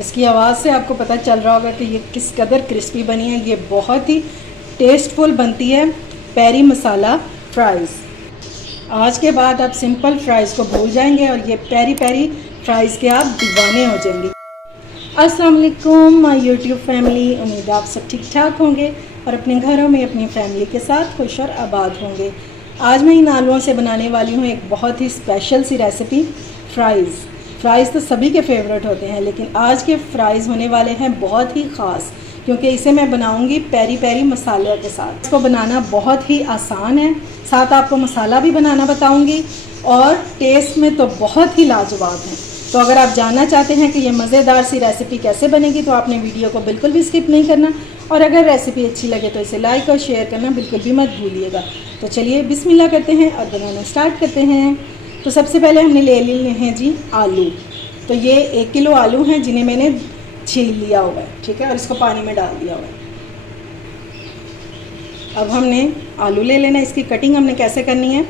इसकी आवाज़ से आपको पता चल रहा होगा कि ये किस कदर क्रिस्पी बनी है। ये बहुत ही टेस्टफुल बनती है पेरी मसाला फ्राइज़। आज के बाद आप सिंपल फ्राइज़ को भूल जाएंगे और ये पेरी पेरी फ्राइज़ के आप दीवाने हो जाएंगे। अस्सलाम वालेकुम माय यूट्यूब फैमिली, उम्मीद आप सब ठीक ठाक होंगे और अपने घरों में अपनी फैमिली के साथ खुश और आबाद होंगे। आज मैं इन आलूओं से बनाने वाली हूँ एक बहुत ही स्पेशल सी रेसिपी फ्राइज़ तो सभी के फेवरेट होते हैं, लेकिन आज के फ्राइज़ होने वाले हैं बहुत ही ख़ास, क्योंकि इसे मैं बनाऊंगी पेरी पेरी मसाले के साथ। इसको बनाना बहुत ही आसान है, साथ आपको मसाला भी बनाना बताऊंगी और टेस्ट में तो बहुत ही लाजवाब है। तो अगर आप जानना चाहते हैं कि ये मज़ेदार सी रेसिपी कैसे बनेगी तो आपने वीडियो को बिल्कुल भी स्किप नहीं करना, और अगर रेसिपी अच्छी लगे तो इसे लाइक और शेयर करना बिल्कुल भी मत भूलिएगा। तो चलिए बिस्मिल्लाह करते हैं और बनाना स्टार्ट करते हैं। तो सबसे पहले हमने ले लिए हैं जी आलू। तो ये 1 किलो आलू हैं जिन्हें मैंने छील लिया हुआ है, ठीक है, और इसको पानी में डाल दिया हुआ है। अब हमने आलू ले लेना। इसकी कटिंग हमने कैसे करनी है,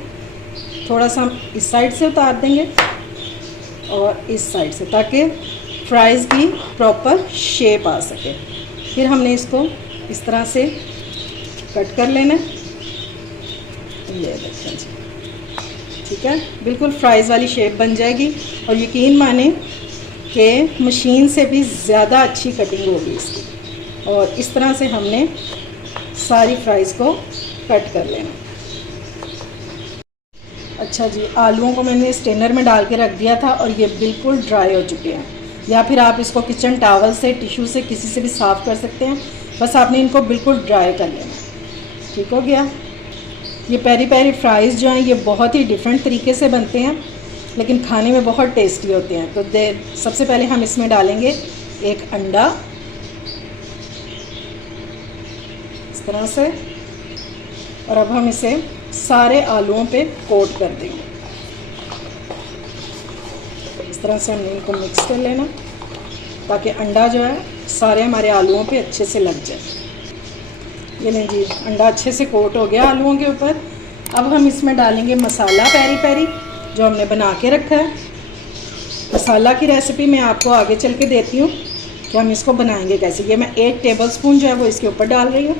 थोड़ा सा हम इस साइड से उतार देंगे और इस साइड से, ताकि फ्राइज़ की प्रॉपर शेप आ सके। फिर हमने इसको इस तरह से कट कर लेना। ये देखें जी, ठीक है, बिल्कुल फ्राइज़ वाली शेप बन जाएगी और यकीन माने कि मशीन से भी ज़्यादा अच्छी कटिंग होगी इसकी। और इस तरह से हमने सारी फ्राइज़ को कट कर लेना। अच्छा जी, आलूओं को मैंने स्ट्रेनर में डाल के रख दिया था और ये बिल्कुल ड्राई हो चुके हैं, या फिर आप इसको किचन टॉवल से, टिश्यू से, किसी से भी साफ़ कर सकते हैं। बस आपने इनको बिल्कुल ड्राई कर लेना। ठीक हो गया। ये पेरी पेरी फ्राइज़ जो हैं ये बहुत ही डिफरेंट तरीके से बनते हैं, लेकिन खाने में बहुत टेस्टी होते हैं। तो सबसे पहले हम इसमें डालेंगे एक अंडा इस तरह से, और अब हम इसे सारे आलूओं पे कोट कर देंगे। इस तरह से हमने इनको मिक्स कर लेना ताकि अंडा जो है सारे हमारे आलूओं पे अच्छे से लग जाए। ये लें जी, अंडा अच्छे से कोट हो गया आलूओं के ऊपर। अब हम इसमें डालेंगे मसाला पेरी पेरी जो हमने बना के रखा है। मसाला की रेसिपी मैं आपको आगे चल के देती हूँ कि हम इसको बनाएंगे कैसे। ये मैं 1 टेबलस्पून जो है वो इसके ऊपर डाल रही हूँ।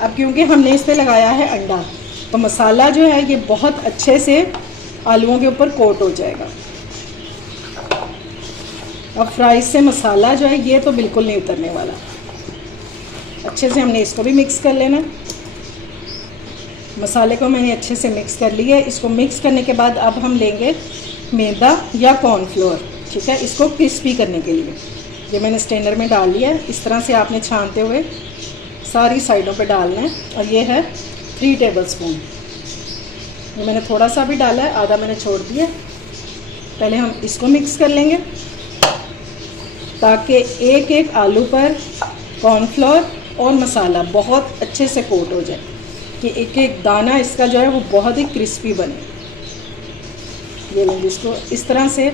अब क्योंकि हमने इस पर लगाया है अंडा, तो मसाला जो है ये बहुत अच्छे से आलूओं के ऊपर कोट हो जाएगा। अब फ्राइज़ से मसाला जो है ये तो बिल्कुल नहीं उतरने वाला। अच्छे से हमने इसको भी मिक्स कर लेना। मसाले को मैंने अच्छे से मिक्स कर लिया। इसको मिक्स करने के बाद अब हम लेंगे मैदा या कॉर्नफ्लोर, ठीक है, इसको क्रिस्पी करने के लिए। ये मैंने स्ट्रेनर में डाल लिया है। इस तरह से आपने छानते हुए सारी साइडों पे डालना है। और ये है 3 टेबलस्पून। ये मैंने थोड़ा सा भी डाला है, आधा मैंने छोड़ दिया। पहले हम इसको मिक्स कर लेंगे ताकि एक एक आलू पर कॉर्नफ्लोर और मसाला बहुत अच्छे से कोट हो जाए, कि एक एक दाना इसका जो है वो बहुत ही क्रिस्पी बने। ये लेंगे, इसको इस तरह से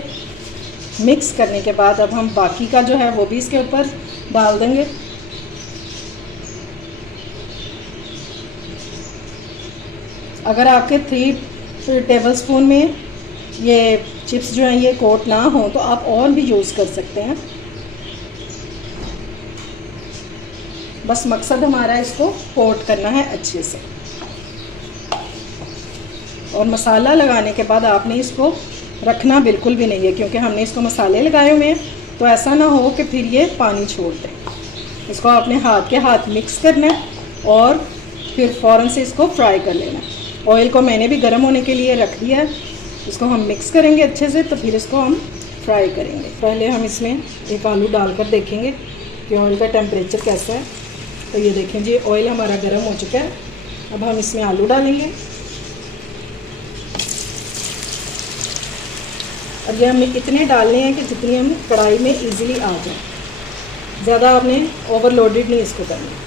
मिक्स करने के बाद अब हम बाकी का जो है वो भी इसके ऊपर डाल देंगे। अगर आपके 3 टेबलस्पून में ये चिप्स जो हैं ये कोट ना हो तो आप और भी यूज़ कर सकते हैं। बस मकसद हमारा इसको कोट करना है अच्छे से। और मसाला लगाने के बाद आपने इसको रखना बिल्कुल भी नहीं है, क्योंकि हमने इसको मसाले लगाए हुए हैं, तो ऐसा ना हो कि फिर ये पानी छोड़ दे। इसको आपने हाथ के हाथ मिक्स करना है और फिर फ़ौरन से इसको फ्राई कर लेना। ऑयल को मैंने भी गर्म होने के लिए रख दिया है। इसको हम मिक्स करेंगे अच्छे से, तो फिर इसको हम फ्राई करेंगे। पहले हम इसमें एक आलू डालकर देखेंगे कि ऑयल का टेम्परेचर कैसा है। तो ये देखें जी, ऑयल हमारा गर्म हो चुका है। अब हम इसमें आलू डालेंगे और ये हमें इतने डालने हैं कि जितनी हम कढ़ाई में इजीली आ जाए। ज़्यादा आपने ओवरलोडेड नहीं इसको करना।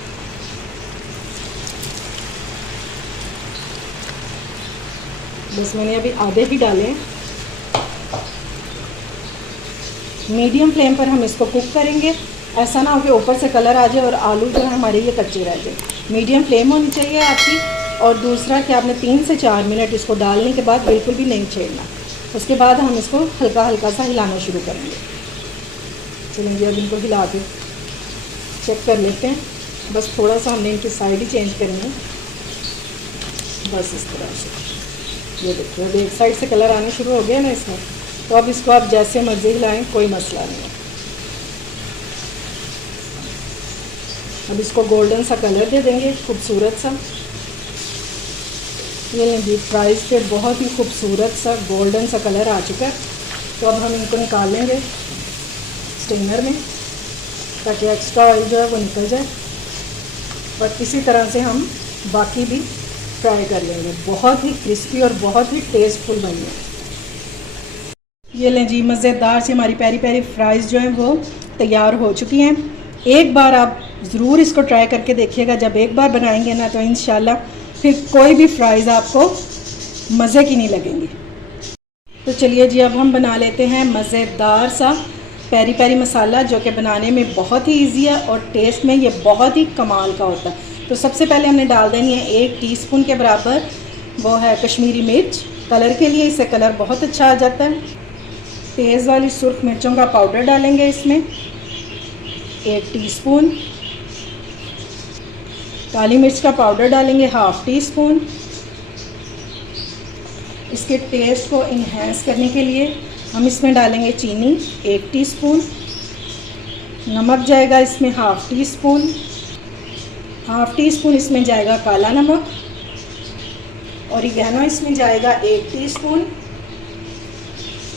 बस मैंने अभी आधे ही डाले हैं। मीडियम फ्लेम पर हम इसको कुक करेंगे। ऐसा ना हो कि ऊपर से कलर आ जाए और आलू जो है हमारे ये कच्चे रह जाए। मीडियम फ्लेम होनी चाहिए आपकी। और दूसरा कि आपने 3 से 4 मिनट इसको डालने के बाद बिल्कुल भी नहीं छेड़ना। उसके बाद हम इसको हल्का हल्का सा हिलाना शुरू करेंगे। चलेंगे अब इनको हिला के चेक कर लेते हैं। बस थोड़ा सा हमने इनकी साइड ही चेंज करनी है, बस इस तरह से। ये देखिए अब एक साइड से कलर आने शुरू हो गया ना इसमें, तो अब इसको आप जैसे मर्जी हिलाएं, कोई मसला नहीं है। अब इसको गोल्डन सा कलर दे देंगे, खूबसूरत सा। ये डीप फ्राइज़ पे बहुत ही खूबसूरत सा गोल्डन सा कलर आ चुका है। तो अब हम इनको निकाल लेंगे स्टेनर में, ताकि एक्स्ट्रा ऑयल जो है वो निकल जाए। और इसी तरह से हम बाकी भी फ्राई कर लेंगे। बहुत ही क्रिस्पी और बहुत ही टेस्टफुल बनी है। ये लें जी, मज़ेदार सी हमारी पेरी पेरी फ्राइज़ जो हैं वो तैयार हो चुकी हैं। एक बार आप ज़रूर इसको ट्राई करके देखिएगा। जब एक बार बनाएंगे ना तो इंशाल्लाह फिर कोई भी फ्राइज़ आपको मज़े की नहीं लगेंगी। तो चलिए जी, अब हम बना लेते हैं मज़ेदार सा पेरी पेरी मसाला, जो कि बनाने में बहुत ही इजी है और टेस्ट में ये बहुत ही कमाल का होता है। तो सबसे पहले हमने डाल देनी है 1 टीस्पून के बराबर, वो है कश्मीरी मिर्च, कलर के लिए, इससे कलर बहुत अच्छा आ जाता है। तेज़ वाली सुर्ख मिर्चों का पाउडर डालेंगे इसमें 1 टीस्पून। काली मिर्च का पाउडर डालेंगे 1/2 टीस्पून। इसके टेस्ट को इन्हेंस करने के लिए हम इसमें डालेंगे चीनी 1 टीस्पून। नमक जाएगा इसमें 1/2 टीस्पून। 1/2 टीस्पून इसमें जाएगा काला नमक। ओरिगैनो इसमें जाएगा 1 टीस्पून।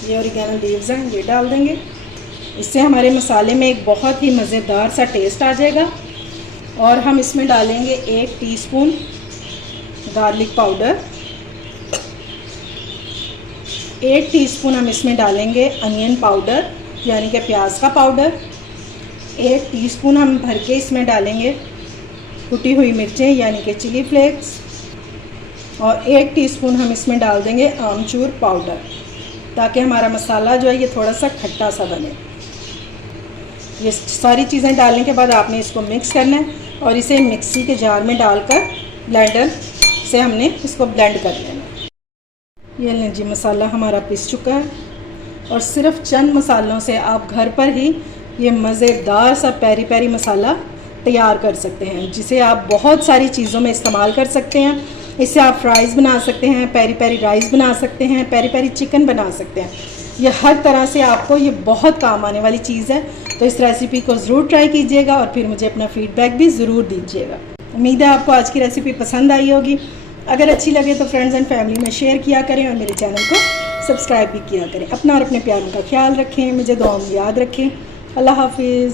ये ओरिगैनो लीव्स हैं, ये डाल देंगे। इससे हमारे मसाले में एक बहुत ही मज़ेदार सा टेस्ट आ जाएगा। और हम इसमें डालेंगे 1 टीस्पून गार्लिक पाउडर। 1 टीस्पून हम इसमें डालेंगे अनियन पाउडर, यानी कि प्याज का पाउडर। 1 टीस्पून हम भर के इसमें डालेंगे कुटी हुई मिर्चें, यानी कि चिली फ्लेक्स। और 1 टीस्पून हम इसमें डाल देंगे आमचूर पाउडर, ताकि हमारा मसाला जो है ये थोड़ा सा खट्टा सा बने। ये सारी चीज़ें डालने के बाद आपने इसको मिक्स करना है और इसे मिक्सी के जार में डालकर ब्लेंडर से हमने इसको ब्लेंड कर लेना है। ये लें जी, मसाला हमारा पिस चुका है। और सिर्फ चंद मसालों से आप घर पर ही ये मज़ेदार सा पेरी पेरी मसाला तैयार कर सकते हैं, जिसे आप बहुत सारी चीज़ों में इस्तेमाल कर सकते हैं। इससे आप फ्राइज़ बना सकते हैं, पेरी पेरी राइस बना सकते हैं, पेरी पेरी चिकन बना सकते हैं। ये हर तरह से आपको ये बहुत काम आने वाली चीज़ है। तो इस रेसिपी को ज़रूर ट्राई कीजिएगा और फिर मुझे अपना फ़ीडबैक भी ज़रूर दीजिएगा। उम्मीद है आपको आज की रेसिपी पसंद आई होगी। अगर अच्छी लगे तो फ्रेंड्स एंड फैमिली में शेयर किया करें और मेरे चैनल को सब्सक्राइब भी किया करें। अपना और अपने प्यारों का ख्याल रखें, मुझे दुआओं में याद रखें। अल्लाह हाफिज़।